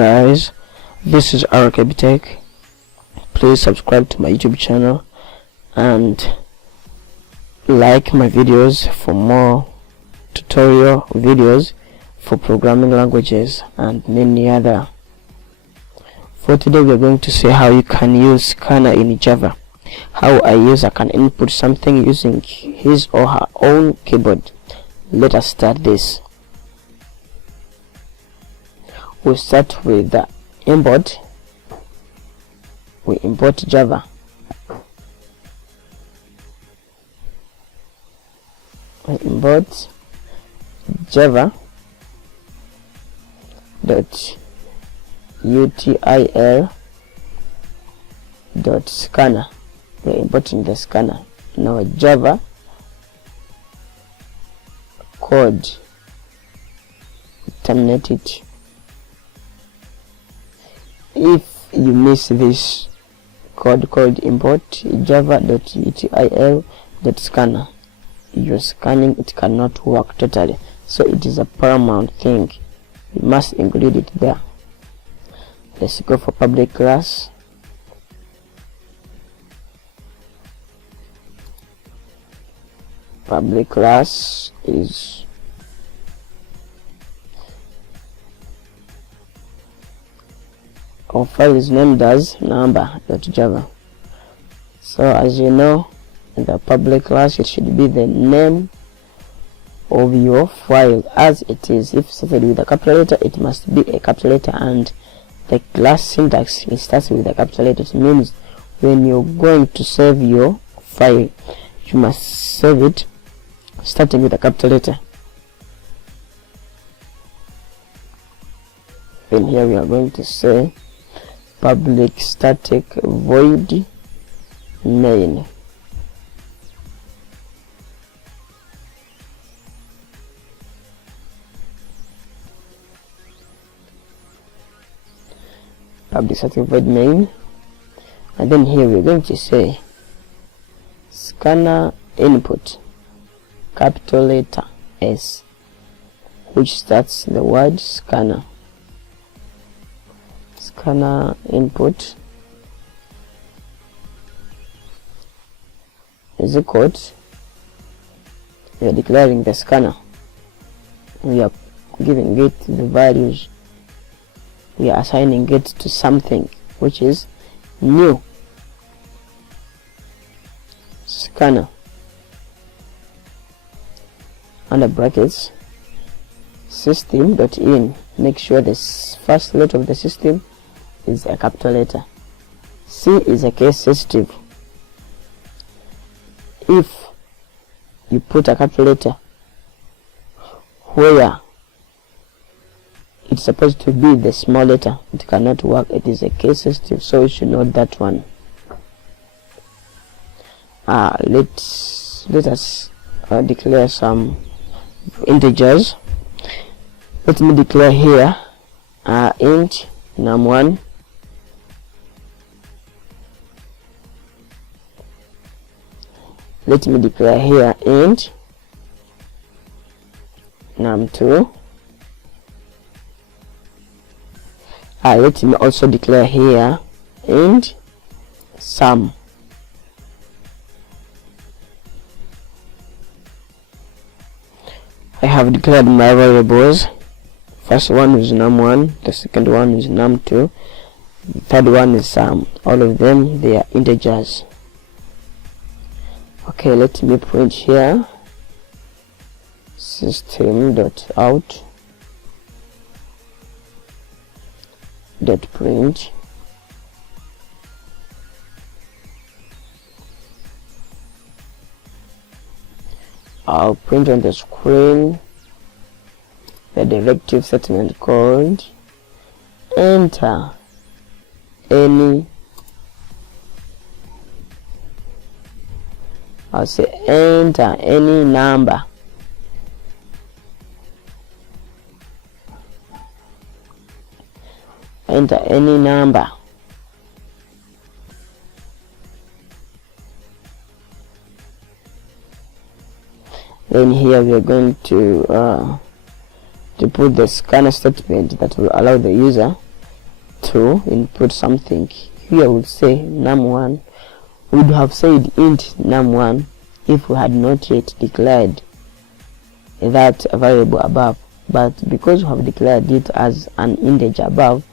guys, this is RKB Tech. Please subscribe to my YouTube channel and like my videos for more tutorial videos for programming languages and many other. For today we are going to see how you can use scanner in Java. How a user can input something using his or her own keyboard. Let us start this. We start with the import. We import Java. We import Java dot util dot scanner. We are importing the scanner. Now Java code, terminate it. If you miss this code called import java.util.scanner, your scanning it cannot work totally, so it is a paramount thing. You must include it there. Let's go for public class. Public class is our file is named as number.java. So as you know, in the public class it should be the name of your file as it is. If started with a capital letter, it must be a capital letter, and the class syntax it starts with a capital letter. It means when you're going to save your file, you must save it starting with a capital letter. Then here we are going to say public static void main. Public static void main, and then here we're going to say scanner input capital letter S, which starts the word scanner. Scanner input is equal to, we are declaring the scanner, we are giving it the values, we are assigning it to something which is new. Scanner under brackets system.in. Make sure the first letter of the system is a capital letter. C is a case sensitive. If you put a capital letter where it's supposed to be the small letter, it cannot work. It is a case sensitive, so you should note that one. Let us declare some integers. Let me declare here int num1 let me declare here int num2. Let me also declare here int sum. I have declared my variables. First one is num1, the second one is num2, the third one is sum. All of them, they are integers. Okay, let me print here system.out.print I'll print on the screen the directive statement called enter any, I'll say enter any number. Enter any number. Then here we are going to put the scanner statement that will allow the user to input something. Here we'll say num1. We would have said int num1 if we had not yet declared that variable above, but because we have declared it as an integer above,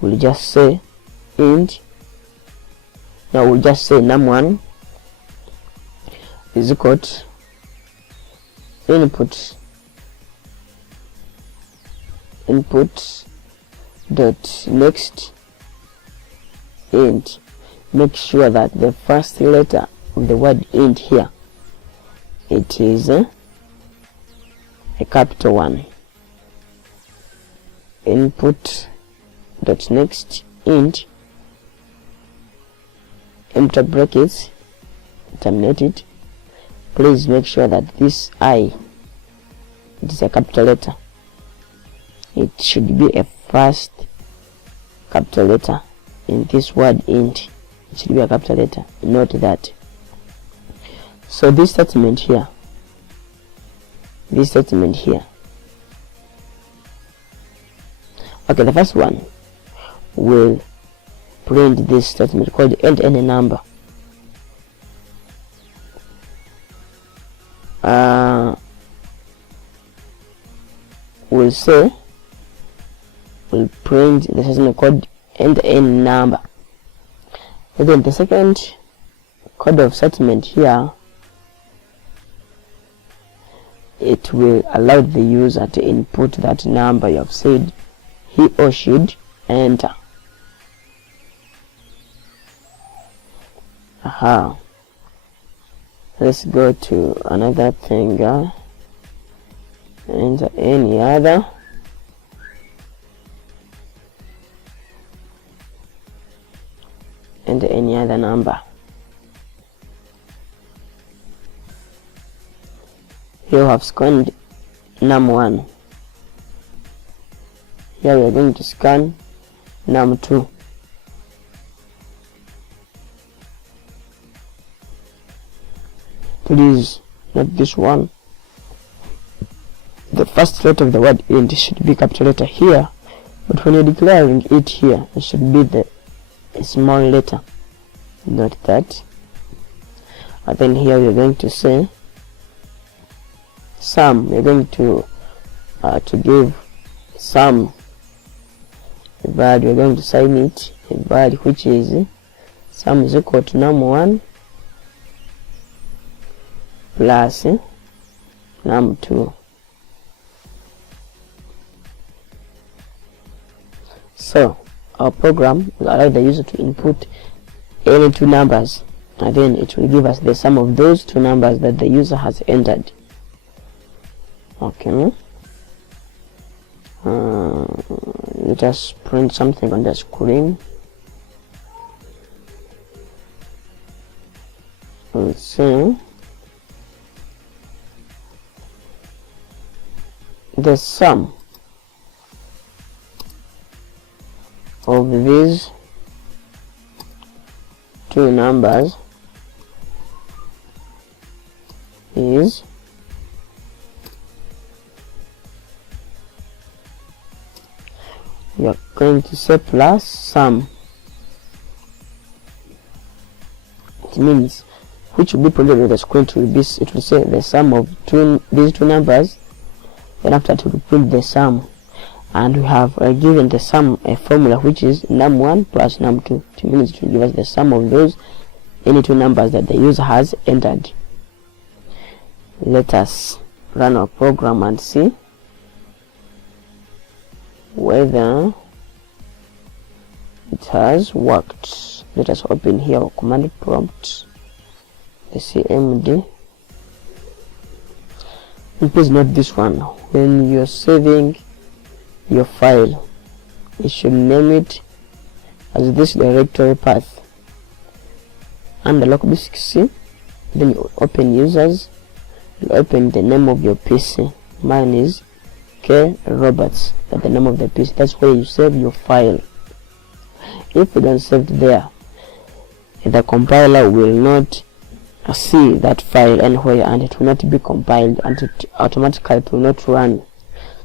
we'll just say int. Now we'll just say num1 is equal to input dot next int. Make sure that the first letter of the word int here, it is a capital one. Input dot next int, empty brackets, terminate it. Please make sure that this I, it is a capital letter. It should be a first capital letter in this word int. It should be a capital letter. Note that. So this statement here, okay, the first one will print this statement called end any number. We'll print the statement called end any number. And then the second code of statement here, it will allow the user to input that number you have said he or should enter. Let's go to another thing. Enter any other. Enter any other number. Here we have scanned num1. Here we are going to scan num2. Please note this one. The first letter of the word int should be capital letter here, but when you're declaring it here, it should be the small letter. Note that. And then here we're going to say sum. We're going to give sum a value. We're going to assign it a value which is sum is equal to num1 plus num2. So our program will allow the user to input any two numbers, and then it will give us the sum of those two numbers that the user has entered. Okay. Let us print something on the screen. Let's see. The sum of these two numbers is we are going to say plus sum. It means which will be printed on the screen will be, it will say the sum of these two numbers. Then after that, we will print the sum, and we have given the sum a formula which is num1 plus num2. It means it will give us the sum of those any two numbers that the user has entered. Let us run our program and see whether it has worked. Let us open here our command prompt, the cmd. And please note this one. When you're saving your file, you should name it as this directory path. Under localhost C, then you open users, you open the name of your PC. Mine is K Roberts. That's the name of the PC. That's where you save your file. If you don't save it there, the compiler will not see that file anywhere, and it will not be compiled, and it automatically will not run.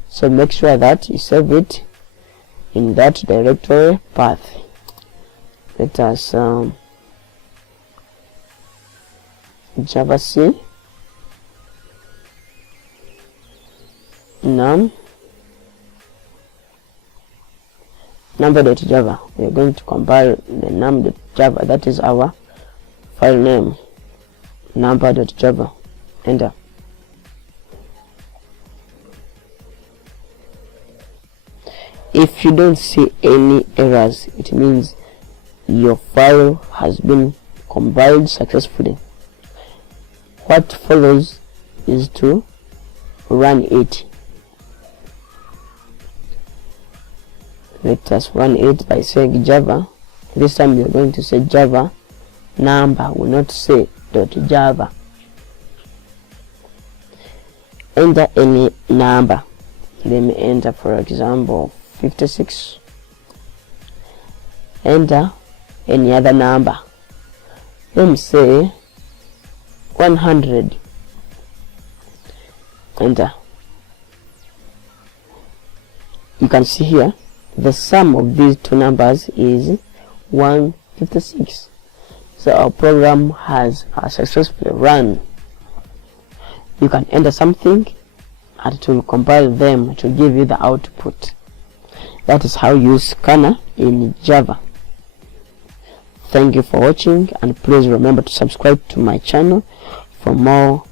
So make sure that you save it in that directory path. Let us javac number.java. We are going to compile the num.java, that is our file name, number.java. Enter. If you don't see any errors, it means your file has been compiled successfully. What follows is to run it. Let us run it by saying java. This time we are going to say java number, will not say .java. Enter any number. Let me enter, for example, 56. Enter any other number. Let me say 100. Enter. You can see here the sum of these two numbers is 156. So our program has successfully run. You can enter something and it will compile them to give you the output. That is how you use scanner in Java. Thank you for watching, and please remember to subscribe to my channel for more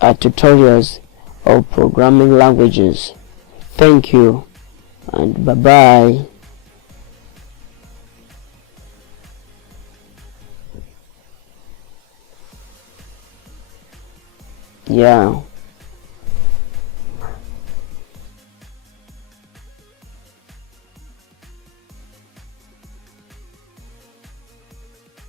tutorials of programming languages. Thank you and bye bye. Yeah.